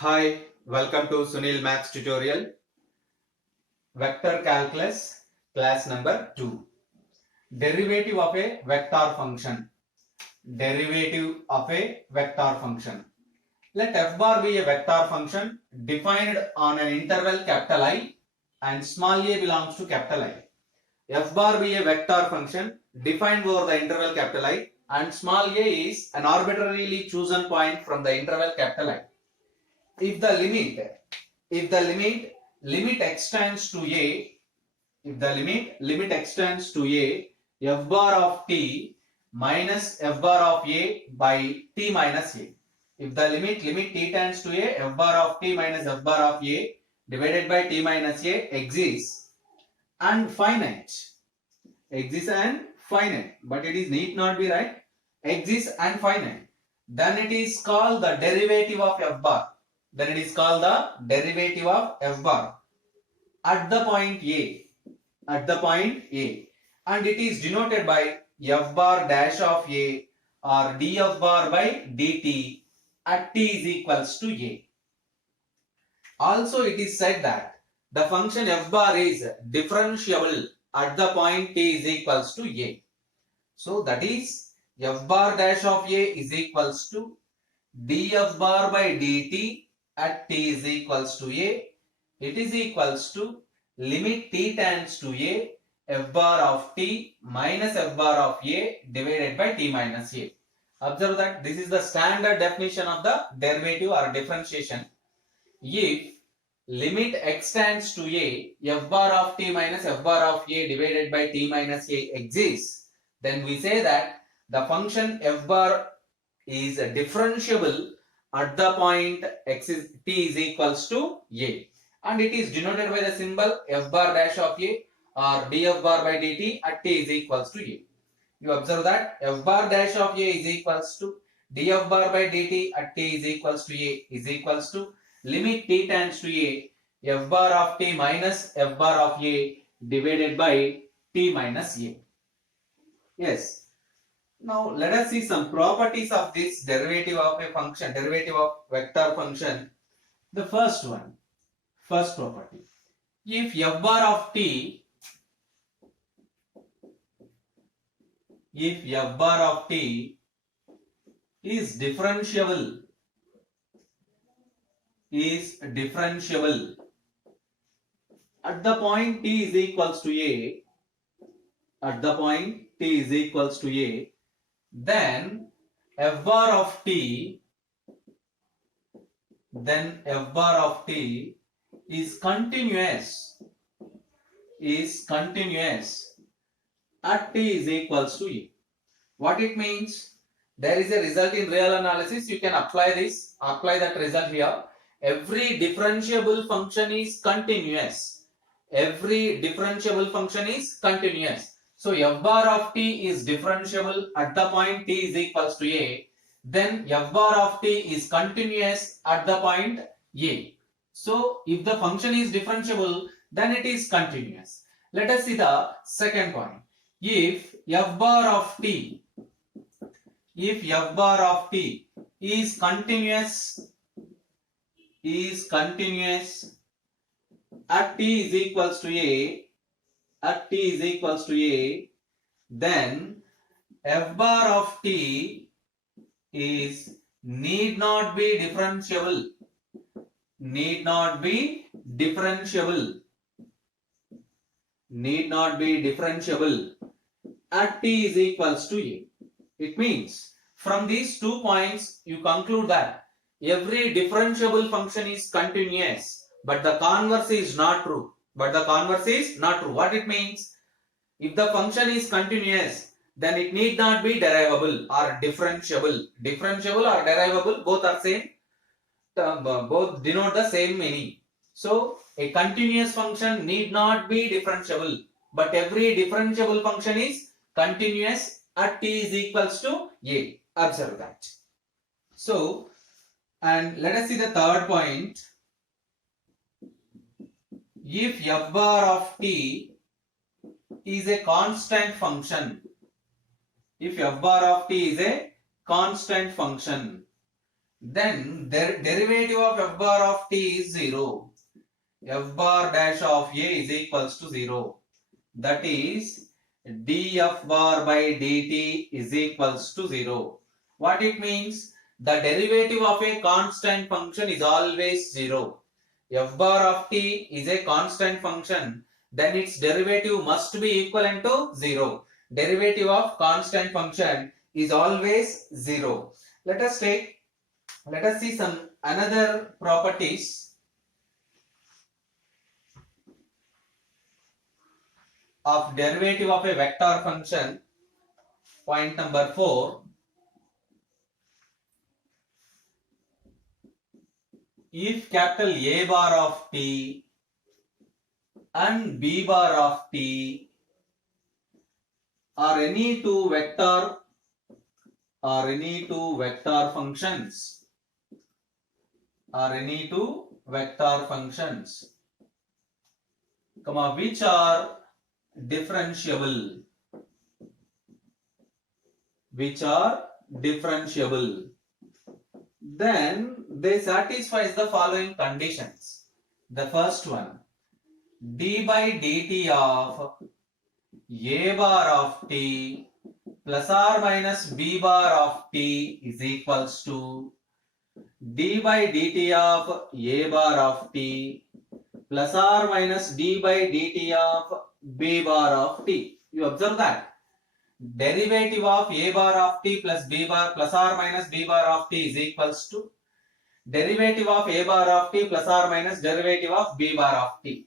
Hi, welcome to Sunil Maths tutorial. Vector calculus class number 2. Derivative of a vector function. Derivative of a vector function. Let f bar be a vector function defined on an interval capital I and small a belongs to capital I. F bar be a vector function defined over the interval capital I and small a is an arbitrarily chosen point from the interval capital I. If the limit extends to a, if the limit extends to a, f bar of t minus f bar of a by t minus a. If the limit t tends to a, f bar of t minus f bar of a divided by t minus a exists and finite. Exists and finite, but it is need not be right. Exists and finite. Then it is called the derivative of f bar. Then it is called the derivative of f bar at the point A. At the point A. And it is denoted by f bar dash of A or df bar by dt at t is equals to A. Also it is said that the function f bar is differentiable at the point t is equals to A. So that is f bar dash of A is equals to df bar by dt at t is equals to a, it is equals to limit t tends to a, f bar of t minus f bar of a divided by t minus a. Observe that this is the standard definition of the derivative or differentiation. If limit extends to a, f bar of t minus f bar of a divided by t minus a exists, then we say that the function f bar is differentiable at the point x is t is equals to a, and it is denoted by the symbol f bar dash of a or df bar by dt at t is equals to a. You observe that f bar dash of a is equals to df bar by dt at t is equals to a is equals to limit t tends to a, f bar of t minus f bar of a divided by t minus a. Yes. Now let us see some properties of this derivative of a function, derivative of vector function. The first property. If f bar of t is differentiable at the point t is equals to a, then f bar of t is continuous at t is equals to a. What it means? There is a result in real analysis. You can apply that result here. Every differentiable function is continuous. So f bar of t is differentiable at the point t is equals to a. Then f bar of t is continuous at the point a. So if the function is differentiable, then it is continuous. Let us see the second point. If f bar of t is continuous at t is equals to a, then f bar of t is need not be differentiable at t is equals to a. It means from these 2 points you conclude that every differentiable function is continuous, but the converse is not true. What it means? If the function is continuous, then it need not be derivable or differentiable. Differentiable or derivable, both are same. Both denote the same meaning. So a continuous function need not be differentiable, but every differentiable function is continuous at t is equals to a. Observe that. So, and let us see the third point. If f bar of t is a constant function, then the derivative of f bar of t is 0. F bar dash of a is equals to 0. That is df bar by dt is equals to 0. What it means? The derivative of a constant function is always 0. F bar of t is a constant function, then its derivative must be equivalent to 0. Derivative of constant function is always 0. Let us see some another properties of derivative of a vector function. Point number 4. If capital A bar of t and B bar of t are any two vector functions, which are differentiable, then they satisfies the following conditions. The first one, d by dt of a bar of t plus or minus b bar of t is equals to d by dt of a bar of t plus or minus d by dt of b bar of t. You observe that derivative of a bar of t plus b bar plus or minus b bar of t is equals to derivative of a bar of t plus or minus derivative of b bar of t.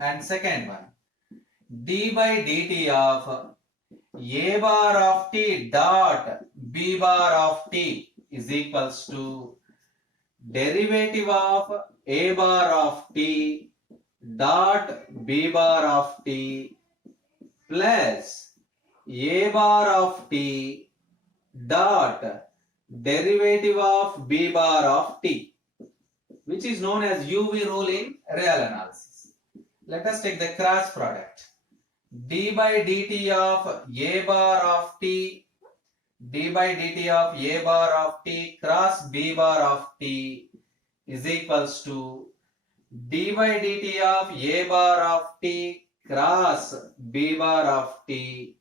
And second one, d by dt of a bar of t dot b bar of t is equals to derivative of a bar of t dot b bar of t plus a bar of t dot derivative of b bar of t, which is known as UV rule in real analysis. Let us take the cross product. D by dt of a bar of t, d by dt of a bar of t cross b bar of t is equals to d by dt of a bar of t cross b bar of t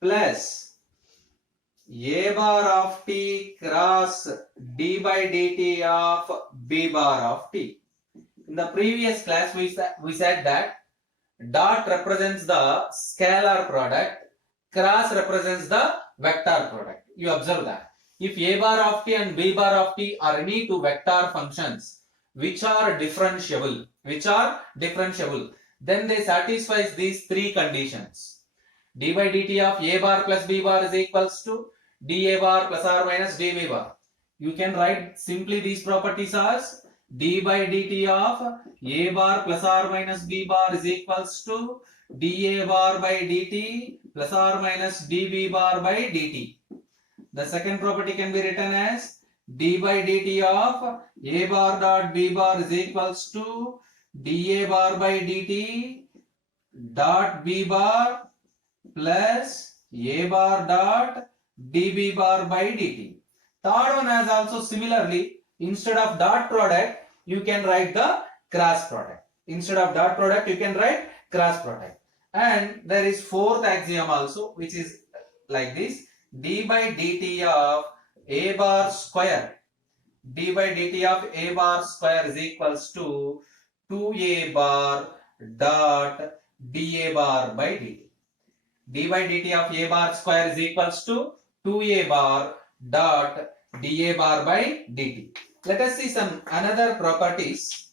plus a bar of t cross d by dt of b bar of t. In the previous class we said that dot represents the scalar product, cross represents the vector product. You observe that if a bar of t and b bar of t are any two vector functions which are differentiable, then they satisfies these three conditions. D by dt of a bar plus b bar is equals to dA bar plus or minus dB bar. You can write simply these properties as d by dt of a bar plus or minus b bar is equals to dA bar by dt plus or minus dB bar by dt. The second property can be written as d by dt of a bar dot b bar is equals to dA bar by dt dot b bar plus a bar dot dB bar by dt. Third one has also similarly, instead of dot product you can write the cross product. And there is fourth axiom also, which is like this: d by dt of a bar square is equals to 2a bar dot dA bar by dt. D by dt of a bar square is equals to 2a bar dot dA bar by dt. Let us see some another properties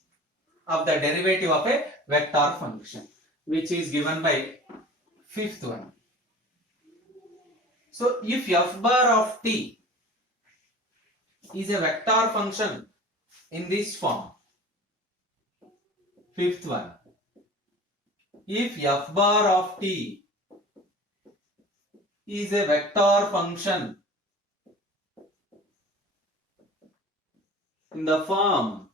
of the derivative of a vector function, which is given by fifth one. So if f bar of t is a vector function in this form, fifth one, if f bar of t is a vector function in the form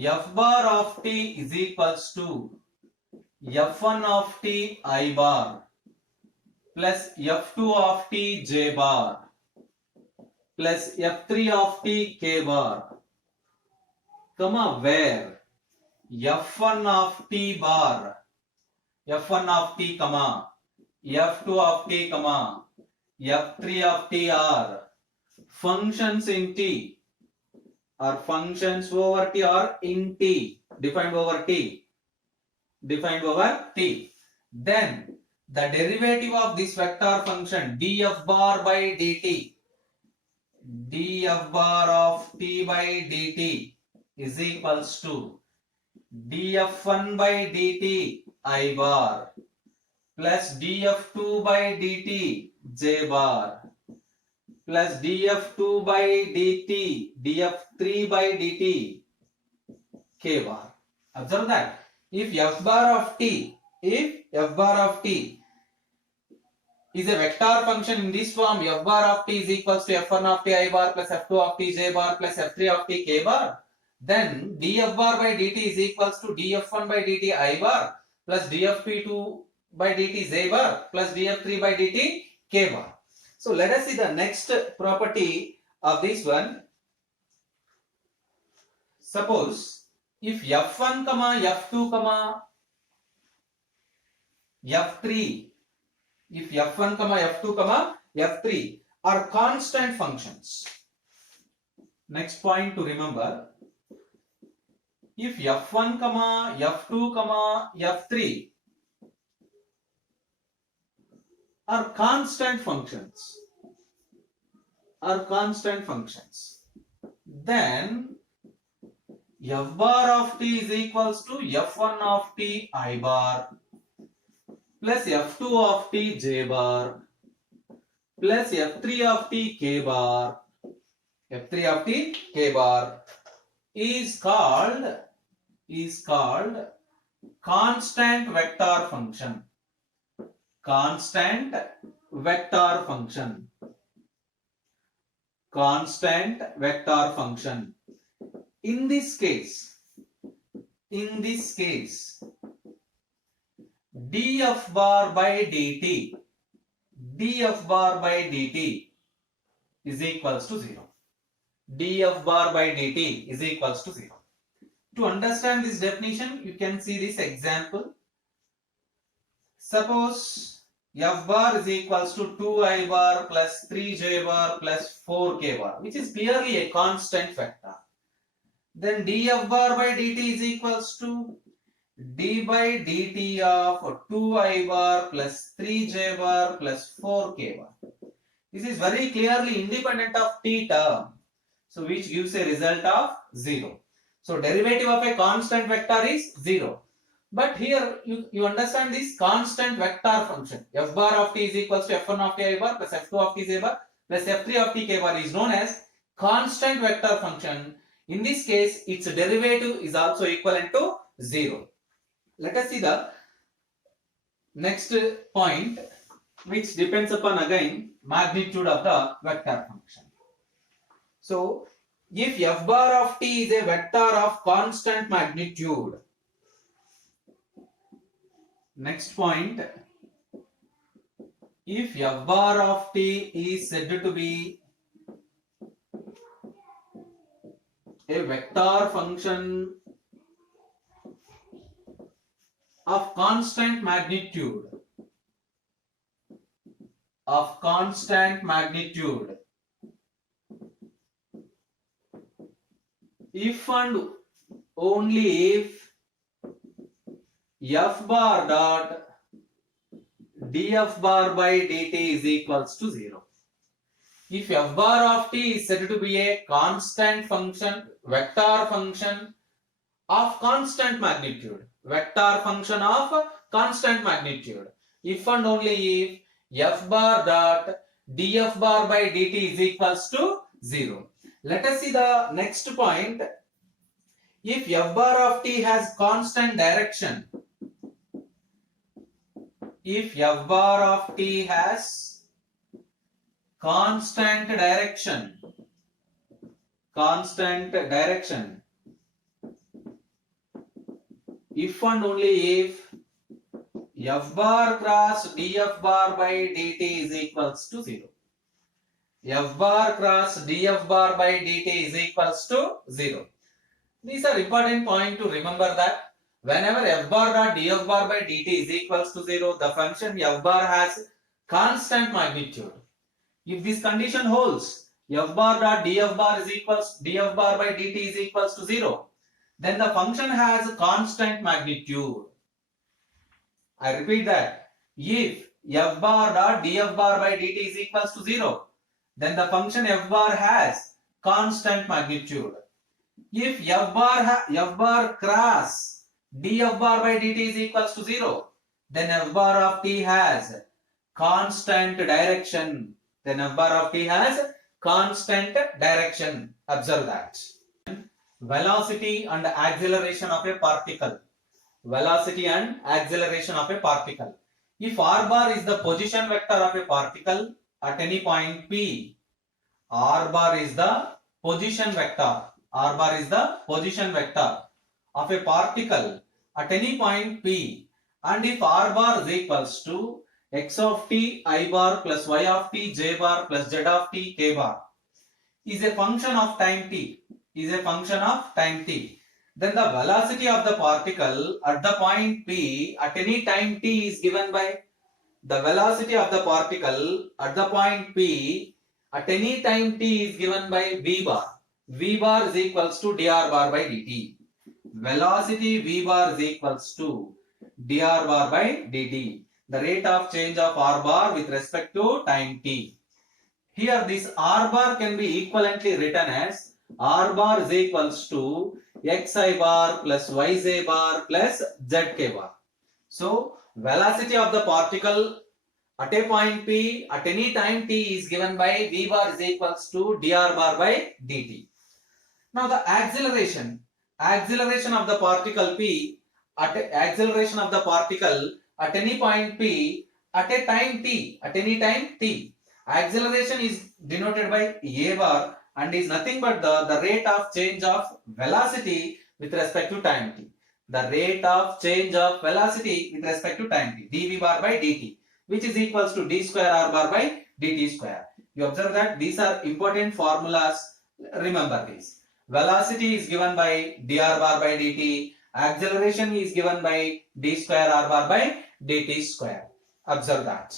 f bar of t is equals to f1 of t I bar plus f2 of t j bar plus f3 of t k bar, comma, where f1 of t bar, f1 of t, comma, f2 of t, comma, f3 of t are functions in t, or functions over t, or in t, defined over t, then the derivative of this vector function df bar by dt, df bar of t by dt is equals to df1 by dt I bar plus df2 by dt j bar plus df2 by dt df3 by dt k bar. Observe that if f bar of t is a vector function in this form, f bar of t is equals to f1 of t I bar plus f2 of t j bar plus f3 of t k bar, then df bar by dt is equals to df1 by dt I bar plus df2 by dt j bar plus df3 by dt k bar. So let us see the next property of this one. Suppose if f1 comma f2 comma f3, if f1 comma f2 comma f3 are constant functions. Next point to remember, if f1 comma f2 comma f3 are constant functions, then f bar of t is equals to f1 of t I bar plus f2 of t j bar plus f3 of t k bar, is called constant vector function. In this case df bar by dt is equals to 0. df bar by dt is equals to 0. To understand this definition, you can see this example. Suppose f bar is equals to 2I bar plus 3j bar plus 4k bar, which is clearly a constant vector. Then df bar by dt is equals to d by dt of 2I bar plus 3j bar plus 4k bar. This is very clearly independent of t term, so which gives a result of 0. So derivative of a constant vector is 0. But here you understand this constant vector function. F bar of t is equals to f1 of t I bar plus f2 of t j bar plus f3 of t k bar is known as constant vector function. In this case, its derivative is also equivalent to 0. Let us see the next point, which depends upon again magnitude of the vector function. So if f bar of t is a vector of constant magnitude, next point, if f bar of t is said to be a vector function of constant magnitude, if and only if f bar dot df bar by dt is equals to 0. If f bar of t is said to be a constant function, vector function of constant magnitude, if and only if f bar dot df bar by dt is equals to 0. Let us see the next point. If f bar of t has constant direction, if f bar of t has constant direction, if and only if f bar cross df bar by dt is equals to 0. F bar cross df bar by dt is equals to 0. These are important point to remember that whenever f bar dot df bar by dt is equals to 0, the function f bar has constant magnitude. If this condition holds, f bar dot df bar is equals df bar by dt is equals to 0, then the function has constant magnitude. I repeat that. If f bar dot df bar by dt is equals to 0, then the function f bar has constant magnitude. If f bar cross df bar by dt is equals to 0, then f bar of t has constant direction. Then f bar of t has constant direction. Observe that. Velocity and acceleration of a particle. Velocity and acceleration of a particle. If r bar is the position vector of a particle at any point P, r bar is the position vector. R bar is the position vector of a particle at any point P, and if r bar is equals to x of t I bar plus y of t j bar plus z of t k bar is a function of time t, then the velocity of the particle at the point P at any time t is given by the velocity of the particle at the point P at any time t is given by v bar. V bar is equals to dr bar by dt. Velocity v bar is equals to dr bar by dt. The rate of change of r bar with respect to time t. Here this r bar can be equivalently written as r bar is equals to xi bar plus yj bar plus zk bar. So velocity of the particle at a point P at any time t is given by v bar is equals to dr bar by dt. Now the acceleration of the particle P at any point P at a time t, acceleration is denoted by a bar and is nothing but the rate of change of velocity with respect to time t. The rate of change of velocity with respect to time t, dv bar by dt, which is equals to d square r bar by dt square. You observe that these are important formulas. Remember these. Velocity is given by dr bar by dt. Acceleration is given by d square r bar by dt square. Observe that.